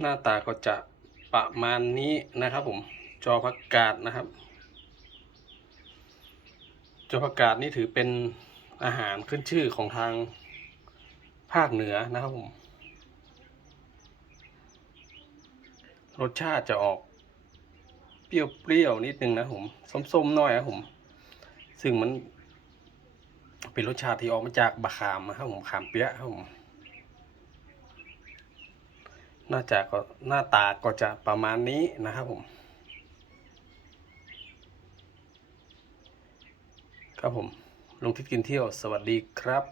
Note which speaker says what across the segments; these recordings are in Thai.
Speaker 1: หน้าตาก็จะประมาณนี้นะครับ ผม จอพักกาดนะครับ จอพักกาดนี่ถือเป็นอาหารขึ้นชื่อของทางภาคเหนือนะครับผม รสชาติจะออก เปรี้ยวๆนิดนึงนะผมส้มๆหน่อยนะผม ซึ่งมันเป็นรสชาติที่ออกมาจากบะขามนะครับผมขามเปี๊ยะครับผม น่าจะก็หน้าตาก็จะประมาณนี้นะครับผมครับผมลงทิศกินเที่ยวสวัสดีครับ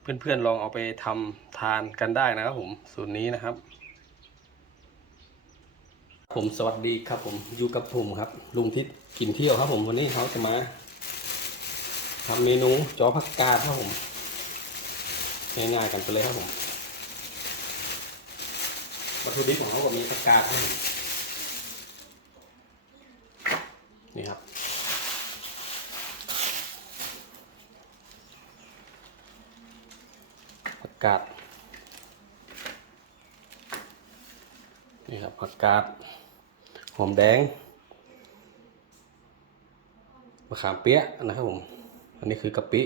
Speaker 1: เพื่อนๆลองเอาไปทำทานกันได้นะครับผมสูตรนี้นะครับ ผมสวัสดีครับผมอยู่กับผมครับ ลุงทิศกินเที่ยวครับผมวันนี้เขาจะมาทำเมนูจอผักกาดครับผม ง่ายๆกันไปเลยครับผมวัตถุดิบของเขาก็มีผักาครับผมนี่ครับผักกาดนี่ครับผักกาดหอมแดงมะขามเปี๊ยะนะครับผม อันนี้คือกะปิ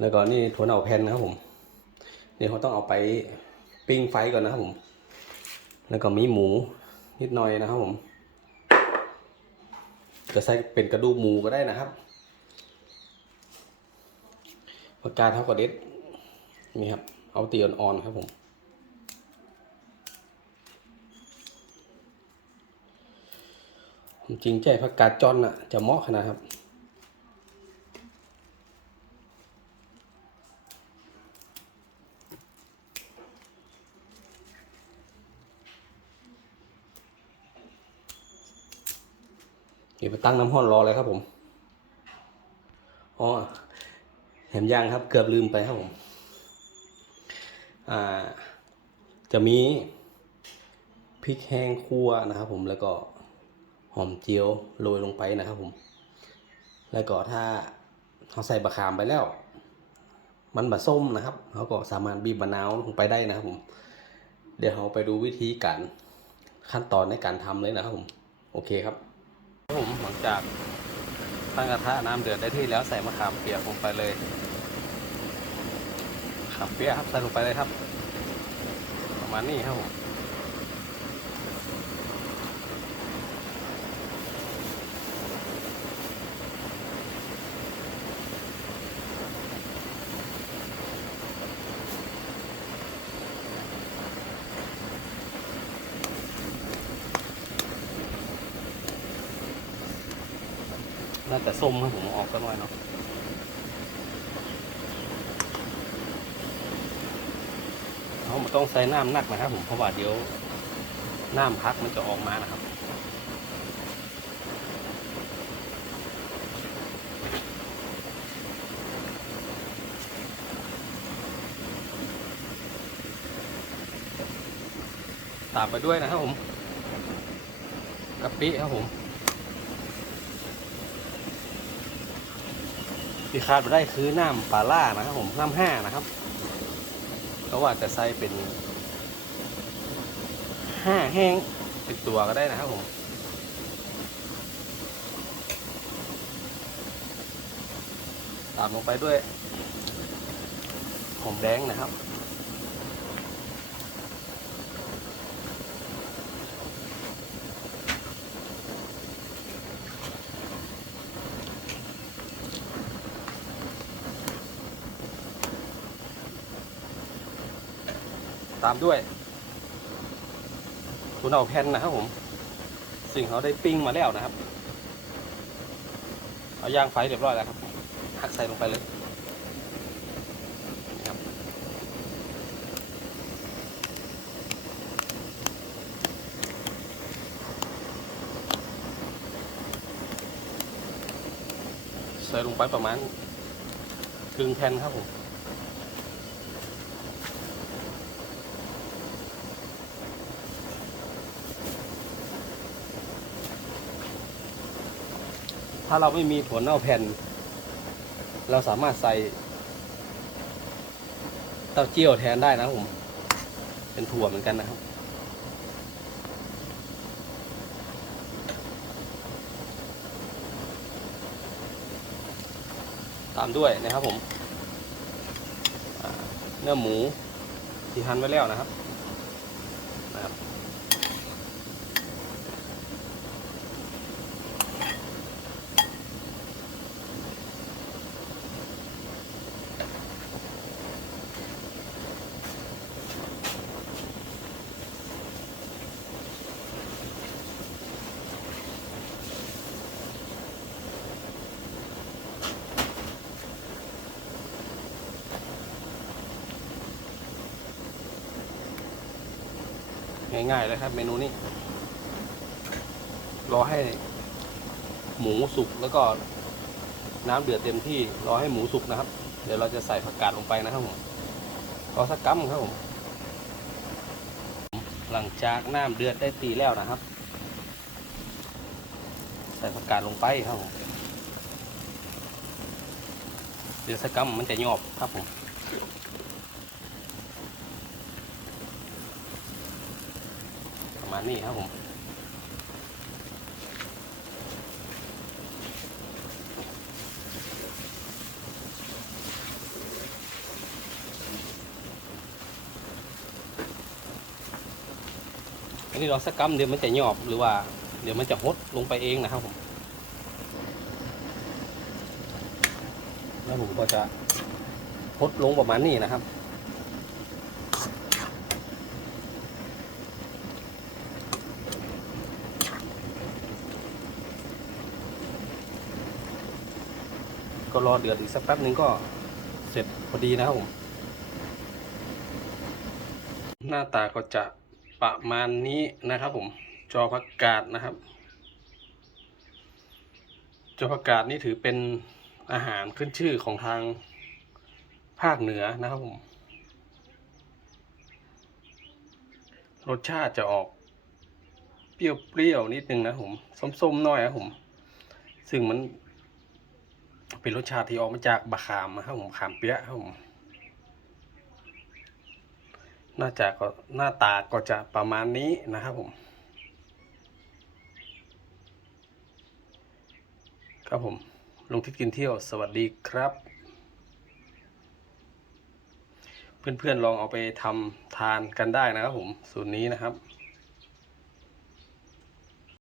Speaker 1: แล้วก็นี่ถั่วเน่าแผ่นนะครับผมนี่เขาต้องเอาไปปิ้งไฟก่อนนะครับผม แล้วก็มีหมูนิดหน่อยนะครับผมจะใส่เป็นกระดูกหมูก็ได้นะครับผักกาดเท่ากับเด็ดนี่ครับ เอาตีอ่อนๆครับผมจริงใจผักกาดจอนอะจะเหมาะขนาดครับ ดี๋ยวไปตั้งน้ำห้อนรอเลยครับผมอ๋อแหมย่างครับ เกือบลืมไปครับผมอ่า จะมีพริกแห้งคั่วนะครับผมแล้วก็หอมเจียวโรยลงไปนะครับผม แล้วก็ถ้าเขาใส่บะขามไปแล้ว มันบะส้มนะครับเขาก็สามารถบีบมะนาวลงไปได้นะครับผม เดี๋ยวเราไปดูวิธีการขั้นตอนในการทำเลยนะครับผม โอเคครับ ผมหลังจากตั้งกระทะน้ำเดือดได้ที่แล้วใส่มะขามเปียกลงไปเลยขามเปียกครับใส่ลงไปเลยครับ ประมาณนี้ครับผม น่าจะส้มครับผมออกสักหน่อยเนาะเขาต้องใส่น้ำหนักนะครับผมเพราะว่าเดี๋ยวน้ำพักมันจะออกมานะครับตามไปด้วยนะครับผมกะปิครับผม ที่คาดไปได้คือน้ำปลาล่านะครับผมน้ำห้านะครับเพราะว่าจะใส่เป็นห้าแห้งติดตัวก็ได้นะครับผมตามลงไปด้วยหอมแดงนะครับ ตามด้วยคุณเอาแผ่นนะครับผม สิ่งเขาได้ปิ้งมาแล้วนะครับ เอายางไฟเรียบร้อยแล้วครับหักใส่ลงไปเลยนะครับใส่ลงไปประมาณครึ่งแผ่นครับผม ถ้าเราไม่มีถั่วเน่าแผ่น เราสามารถใส่ เต้าเจี้ยวแทนได้นะผม เป็นถั่วเหมือนกันนะครับ ตามด้วยนะครับผม เนื้อหมูที่หั่นไว้แล้วนะครับ ง่ายๆเลยครับ เมนูนี้ รอให้หมูสุกแล้วก็น้ำเดือดเต็มที่รอให้หมูสุกนะครับ เดี๋ยวเราจะใส่ผักกาดลงไปนะครับผมรอสักกั๊มครับผมหลังจากน้ำเดือดได้ตีแล้วนะครับ ใส่ผักกาดลงไปครับผมเดี๋ยวสักกั๊มมันจะยอบครับผม ประ มาณนี้ครับผมอันนี้เราสักกัมเดี๋ยวมันจะหยอบหรือว่า เดี๋ยวมันจะหดลงไปเองนะครับผม แล้วผมก็จะหดลงประมาณนี้นะครับ ก็รอเดือดอีกสักแป๊บนึงก็เสร็จพอดีนะครับผม หน้าตาก็จะประมาณนี้นะครับ ผม จอผักกาดนะครับ จอผักกาดนี่ถือเป็นอาหารขึ้นชื่อของทางภาคเหนือนะครับผม รสชาติจะออกเปรี้ยวๆนิดนึงนะผม ส้มๆหน่อยนะผม ซึ่งมัน เป็นรสชาติที่ออกมาจากบะขามนะครับผมขามเปี๊ยะครับผมหน้าจาก็หน้าตาก็จะประมาณนี้นะครับผมครับผมลงทิศกินเที่ยวสวัสดีครับ เพื่อนๆลองเอาไปทำทานกันได้นะครับผม สูตรนี้นะครับ